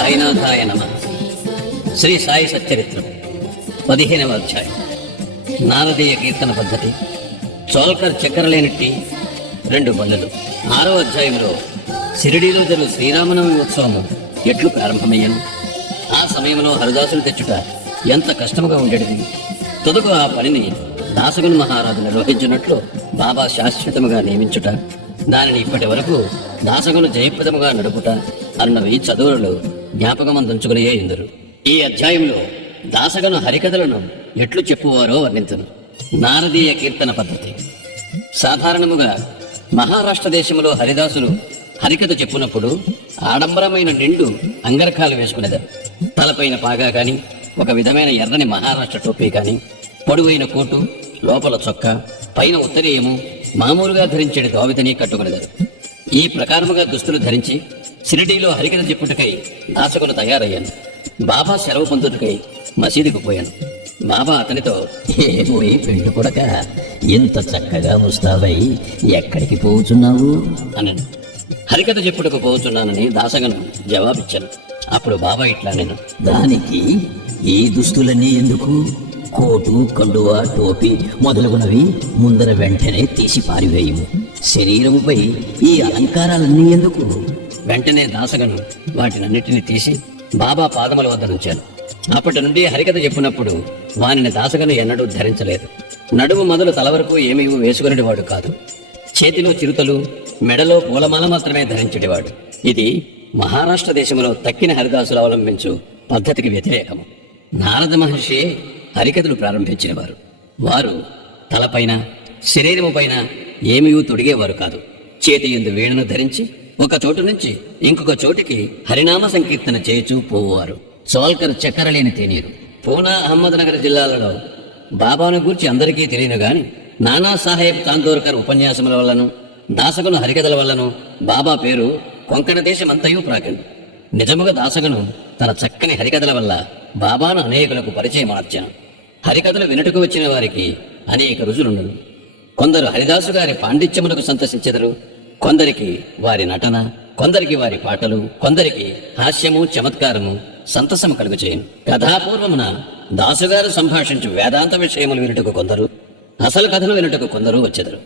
సాయినాథాయ నమ శ్రీ సాయి సచ్చరిత్రం. పదిహేనవ అధ్యాయం. నారదీయ కీర్తన పద్ధతి. చోల్కర్ చక్కెర టీ రెండు బల్లలు ఆరవ అధ్యాయంలో షిరిడీలో జరుగు శ్రీరామనవమి ఉత్సవము ఎట్లు ప్రారంభమయ్యాను? ఆ సమయంలో హరిదాసులు తెచ్చుట ఎంత కష్టముగా ఉండేది తొదకు ఆ పనిని దాసగుని మహారాజు నిర్వహించినట్లు బాబా శాశ్వతముగా నియమించుట దానిని ఇప్పటి వరకు దాసగును జయప్రదముగా నడుపుట అన్నవి చదువులలో జ్ఞాపకమందుంచుకునే ఇందరు. ఈ అధ్యాయంలో దాసగను హరికథలను ఎట్లు చెప్పువారో వర్ణించను. నారదీయ కీర్తన పద్ధతి. సాధారణముగా మహారాష్ట్ర దేశంలో హరిదాసులు హరికథ చెప్పునప్పుడు ఆడంబరమైన నిండు అంగరకాలు వేసుకునేదారు తలపైన పాగా కాని ఒక విధమైన ఎర్రని మహారాష్ట్ర టోపీ కాని పొడవైన కోటు లోపల చొక్క పైన ఉత్తరీయము మామూలుగా ధరించేటి దోవితని కట్టుకునేదారు ఈ ప్రకారముగా దుస్తులు ధరించి షిరిడీలో హరికథ చెప్పుటకై దాసకులు తయారయ్యాను. బాబా సెలవు పొందుటకై మసీదుకు పోయాను. బాబా అతనితో ఏమోయ్ పెళ్ళి కొడక ఇంత చక్కగా ముస్తావై ఎక్కడికి పోతున్నావు అన్నాను. హరికథ చెప్పుటకు పోతున్నానని దాసగను జవాబిచ్చాను. అప్పుడు బాబా ఇట్లా నేను దానికి ఈ దుస్తులన్నీ ఎందుకు? కోటు కండువా టోపీ మొదలగునవి ముందర వెంటనే తీసి పారివేయము. శరీరముపై ఈ అలంకారాలన్నీ ఎందుకు? వెంటనే దాసగను వాటినన్నిటిని తీసి బాబా పాదముల వద్ద ఉంచాను అప్పటి నుండి హరికథ చెప్పినప్పుడు వానిని దాసగను ఎన్నడూ ధరించలేదు. నడుము మొదలు తల వరకు ఏమీ వేసుకునేవాడు కాదు. చేతిలో చిరుతలు మెడలో పూలమాల మాత్రమే ధరించేవాడు. ఇది మహారాష్ట్ర దేశంలో తక్కిన హరిదాసులు అవలంబించు పద్ధతికి వ్యతిరేకము. నారద మహర్షి హరికథలు ప్రారంభించినవారు. వారు తలపైన శరీరము పైన ఏమీ తొడిగేవారు కాదు. చేతి ఎందు వీణను ధరించి ఒక చోటు నుంచి ఇంకొక చోటికి హరినామ సంకీర్తన చేయుచూ పోవారు సోల్కర్ చక్కరలేని తేనీరు. పూనా అహ్మద్నగర్ జిల్లాలలో బాబాను గూర్చి అందరికీ తెలియను గాని నానా సాహెబ్ తాందోర్కర్ ఉపన్యాసముల వల్లను దాసగును హరికథల వల్లను బాబా పేరు కొంకణ దేశమంతయు ప్రాకిండు నిజముగా దాసగను తన చక్కని హరికథల వల్ల బాబాను అనేకులకు పరిచయం మార్చాను. హరికథలు వినటకు వచ్చిన వారికి అనేక రుజులుండను. కొందరు హరిదాసు గారి పాండిత్యమునకు సంతసించెదరు కొందరికి వారి నటన కొందరికి వారి పాటలు కొందరికి హాస్యము చమత్కారము సంతసము కలుగు చేయను కథాపూర్వమున దాసుగారు సంభాషించు వేదాంత విషయములు వినుటకు కొందరు అసలు కథను వినుటకు కొందరు వచ్చెదరు.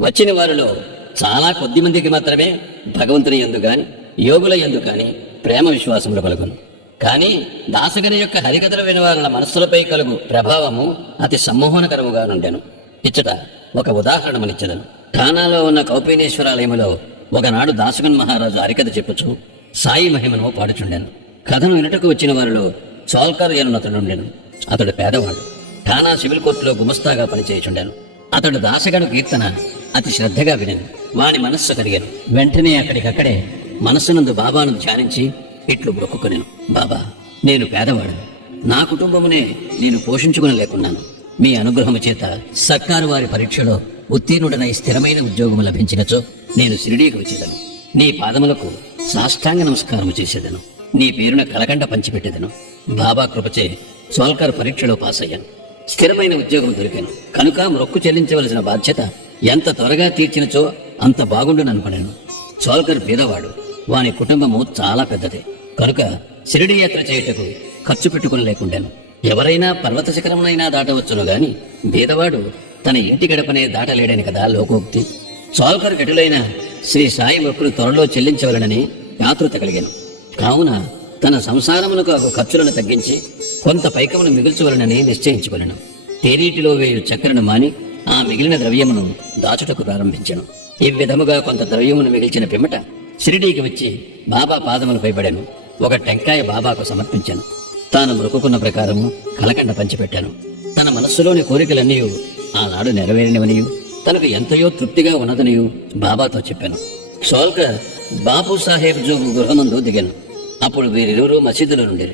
వచ్చిన వారిలో చాలా కొద్ది మందికి మాత్రమే భగవంతుని ఎందు కాని యోగుల ఎందు కాని ప్రేమ విశ్వాసములు కలుగును కానీ దాసగని యొక్క హరికథలు వినవారుల మనస్సులపై కలుగు ప్రభావము అతి సమ్మోహనకరముగా నుండెను. ఇచ్చట ఒక ఉదాహరణమనిచ్చదను. ఘానాలో ఉన్న కౌపీనేశ్వరాలయములో ఒకనాడు దాసగన్ మహారాజు హరికథ చెప్పుచు సాయి మహిమను పాడుచుండెను. కథను వినటకు వచ్చిన వారిలో చోల్కర్ ఎనునతడు ఉండెను. అతడు పేదవాడు. ఠానా సివిల్ కోర్టులో గుమస్తాగా పనిచేయుచుండెను. అతడు దాసగడు కీర్తన అతి శ్రద్ధగా వినను. వాని మనస్సు కలిగాను వెంటనే అక్కడికక్కడే మనస్సునందు బాబాను ధ్యానించి ఇట్లు బ్రొక్కుకొనెను బాబా నేను పేదవాడు నా కుటుంబమునే నేను పోషించుకునలేకున్నాను. మీ అనుగ్రహము చేత సర్కారు వారి పరీక్షలో ఉత్తీర్ణుడనై స్థిరమైన ఉద్యోగం లభించినచో నేను షిరిడీకి వచ్చేదను. నీ పాదములకు సాష్టాంగ నమస్కారము చేసేదను. నీ పేరున కలకండ పంచిపెట్టేదను. బాబా కృపచే సోల్కర్ పరీక్షలో పాస్ అయ్యాను స్థిరమైన ఉద్యోగం దొరికాను. కనుక మొక్కు చెల్లించవలసిన బాధ్యత ఎంత త్వరగా తీర్చినచో అంత బాగుండును అనుకున్నాను సోల్కర్ బీదవాడు వాని కుటుంబము చాలా పెద్దది. కనుక షిరిడి యాత్ర చేయుటకు ఖర్చు పెట్టుకుని లేకుండాను ఎవరైనా పర్వత శిఖరమునైనా దాటవచ్చును గాని బీదవాడు తన ఇంటి గడపనే దాటలేడని కదా లోకోక్తి. సోల్కర్ గటులైన శ్రీ సాయి భక్తులు త్వరలో చెల్లించవలనని యాతృత కలిగాను. కావున తన సంసారమునకు ఆ ఖర్చులను తగ్గించి కొంత పైకమును మిగుల్చవలనని నిశ్చయించుకొనెను తేనీటిలో వేయు చక్కెరను మాని ఆ మిగిలిన ద్రవ్యమును దాచుటకు ప్రారంభించను. ఈ విధముగా కొంత ద్రవ్యమును మిగిల్చిన పిమ్మట షిరిడీకి వచ్చి బాబా పాదములు పైబడాను. ఒక టెంకాయ బాబాకు సమర్పించాను. తాను మృకుకున్న ప్రకారము కలకండ పంచిపెట్టాను. తన మనస్సులోని కోరికలన్నీ ఆనాడు నెరవేరినవనియు తనకు ఎంతయో తృప్తిగా ఉన్నదనియు బాబాతో చెప్పాను. షోల్కర్ బాపు సాహెబ్ జోగు గృహమందు దిగాను. అప్పుడు వీరిరువురు మసీదులో నుండి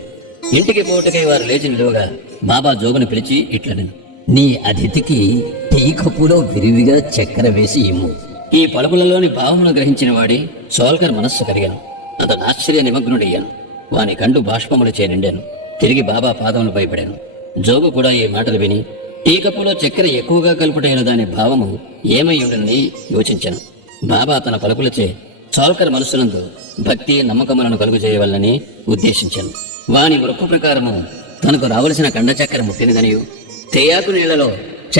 ఇంటికి పోటుకై వారు లేచి నిలువగా బాబా జోగును పిలిచి ఇట్లనెను. నీ అతిథికి టీ కప్పులో విరివిగా చక్కెర వేసి ఇమ్ము. ఈ పలుకులలోని భావమును గ్రహించిన వాడి సోల్కర్ మనస్సు కలిగాను అతను ఆశ్చర్య నిమగ్నుడయ్యాను. వాని కండు బాష్పములు చేనిండాను. తిరిగి బాబా పాదములు భయపడాను జోగు కూడా ఈ మాటలు విని టీ కప్పులో చక్కెర ఎక్కువగా కలుపుటైన దాని భావము ఏమై ఉండింది? యోచించాను. బాబా తన పలుకులచే చాల్కర్ మనసునందు భక్తి నమ్మకములను కలుగు చేయవలనని ఉద్దేశించాను. వాని వృక్కు ప్రకారము తనకు రావలసిన కండ చక్కెర ముట్టినదనియు. తేయాకు నీళ్ళలో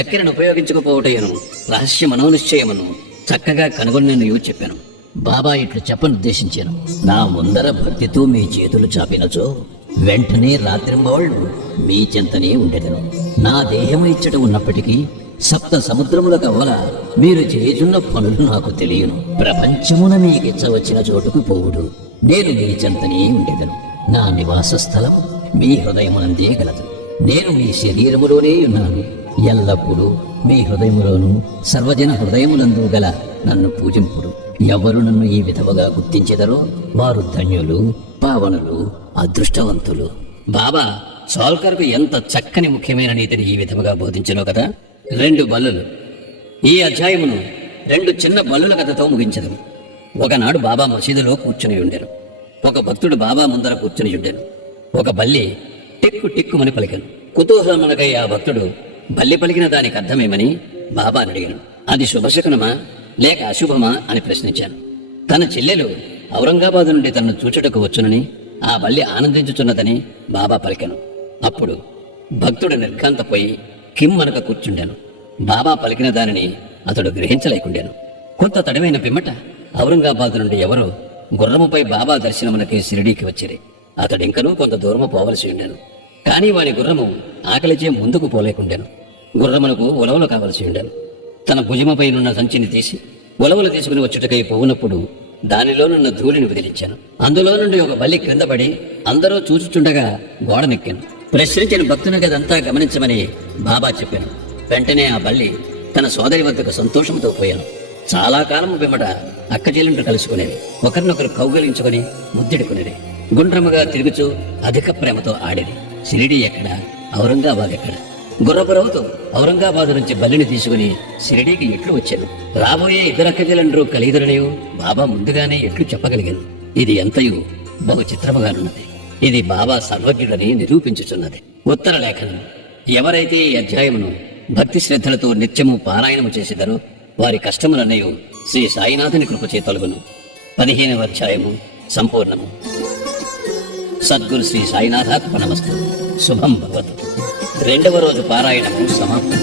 చక్కెరను ఉపయోగించకపోవటయను రహస్య మనోనిశ్చయమును చక్కగా కనుగొన్నయు చెప్పాను. బాబా ఇట్లు చెప్పనుద్దేశించాను. నా ముందర భక్తితో మీ చేతులు చాపినచో వెంటనే రాత్రింబవళ్ళు మీ చెంతనే ఉండెదను. నా దేహము ఇచ్చట ఉన్నప్పటికీ సప్త సముద్రముల కవ్వల మీరు చేయుచున్న పనులు నాకు తెలియను. ప్రపంచమున మీకిచ్చవచ్చిన చోటుకు పోవుడు. నేను మీ చెంతనే ఉండెదను. నా నివాస స్థలం మీ హృదయమునందే గలదు. నేను మీ శరీరములోనే ఉన్నాను. ఎల్లప్పుడూ మీ హృదయములోను సర్వజన హృదయములందు గల నన్ను పూజింపుడు. ఎవరు నన్ను ఈ విధముగా గుర్తించెదరో వారు ధన్యులు పావనులు అదృష్టవంతులు. బాబా సాల్కర్కు ఎంత చక్కని ముఖ్యమైన నీతిని ఈ విధముగా బోధించను కదా? రెండు బల్లులు ఈ అధ్యాయమును రెండు చిన్న బల్లుల కథతో ముగించదు ఒకనాడు బాబా మసీదులో కూర్చుని ఉండెను ఒక భక్తుడు బాబా ముందర కూర్చుని ఉండెను ఒక బల్లి టిక్కు టిక్కుమని పలికాను. కుతూహలమునకై ఆ భక్తుడు బల్లి పలికిన దానికి అర్థమేమని బాబా అడిగాను. అది శుభశకునమా లేక అశుభమా అని ప్రశ్నించాను. తన చెల్లెలు ఔరంగాబాద్ నుండి తనను చూచుటకు వచ్చునని ఆ బల్లి ఆనందించుచున్నదని బాబా పలికెను. అప్పుడు భక్తుడు నిర్ఘాంతపోయి కిమ్మనక కూర్చుండాను. బాబా పలికిన దానిని అతడు గ్రహించలేకుండాను. కొంత తడిమైన పిమ్మట ఔరంగాబాద్ నుండి ఎవరో గుర్రముపై బాబా దర్శనమునకి షిరిడీకి వచ్చిరి. అతడు ఇంకనూ కొంత దూరము పోవలసి ఉండాను. కానీ వాని గుర్రము ఆకలిచే ముందుకు పోలేకుండాను. గుర్రమునకు ఉలవలు కావలసి ఉండాను. తన భుజముపై నున్న సంచిని తీసి ఉలవలు తీసుకుని వచ్చుటకై పోవునప్పుడు దానిలోనున్న ధూళిని వదిలించాను. అందులో నుండి ఒక బల్లి క్రింద పడి అందరూ చూచుచుండగా గోడ నెక్కాను. ప్రశ్నించిన భక్తుని గదంతా గమనించమని బాబా చెప్పాను. వెంటనే ఆ బల్లి తన సోదరి వద్దకు సంతోషంతో పోయాను. చాలా కాలం పిమ్మట అక్క కలుసుకునేది. ఒకరినొకరు కౌగలించుకొని ముద్దెడుకునేది. గుండ్రముగా తిరుగుచూ అధిక ప్రేమతో ఆడేది. షిరిడి ఎక్కడ? ఔరంగాబాద్ ఎక్కడ? గుర్రపురవుతూ ఔరంగాబాద్ నుంచి బల్లిని తీసుకుని షిరిడీకి ఎట్లు వచ్చాను? రాబోయే ఇద్దరు అక్కజలండ్రు కలిదురనియు బాబా ముందుగానే ఎట్లు చెప్పగలిగాను? ఇది ఎంతయు బహు చిత్రముగానున్నది. ఇది బాబా సర్వజ్ఞుడని నిరూపించుచున్నది. ఉత్తర లేఖనం. ఎవరైతే ఈ అధ్యాయమును భక్తి శ్రద్ధలతో నిత్యము పారాయణము చేసేదరో వారి కష్టములన్నయు శ్రీ సాయినాథుని కృపచే తొలగును. పదిహేనవ అధ్యాయము సంపూర్ణము. సద్గురు శ్రీ సాయినాథాత్మనమస్తు శుభం భవతు. రెండవ రోజు పారాయణము సమాప్తం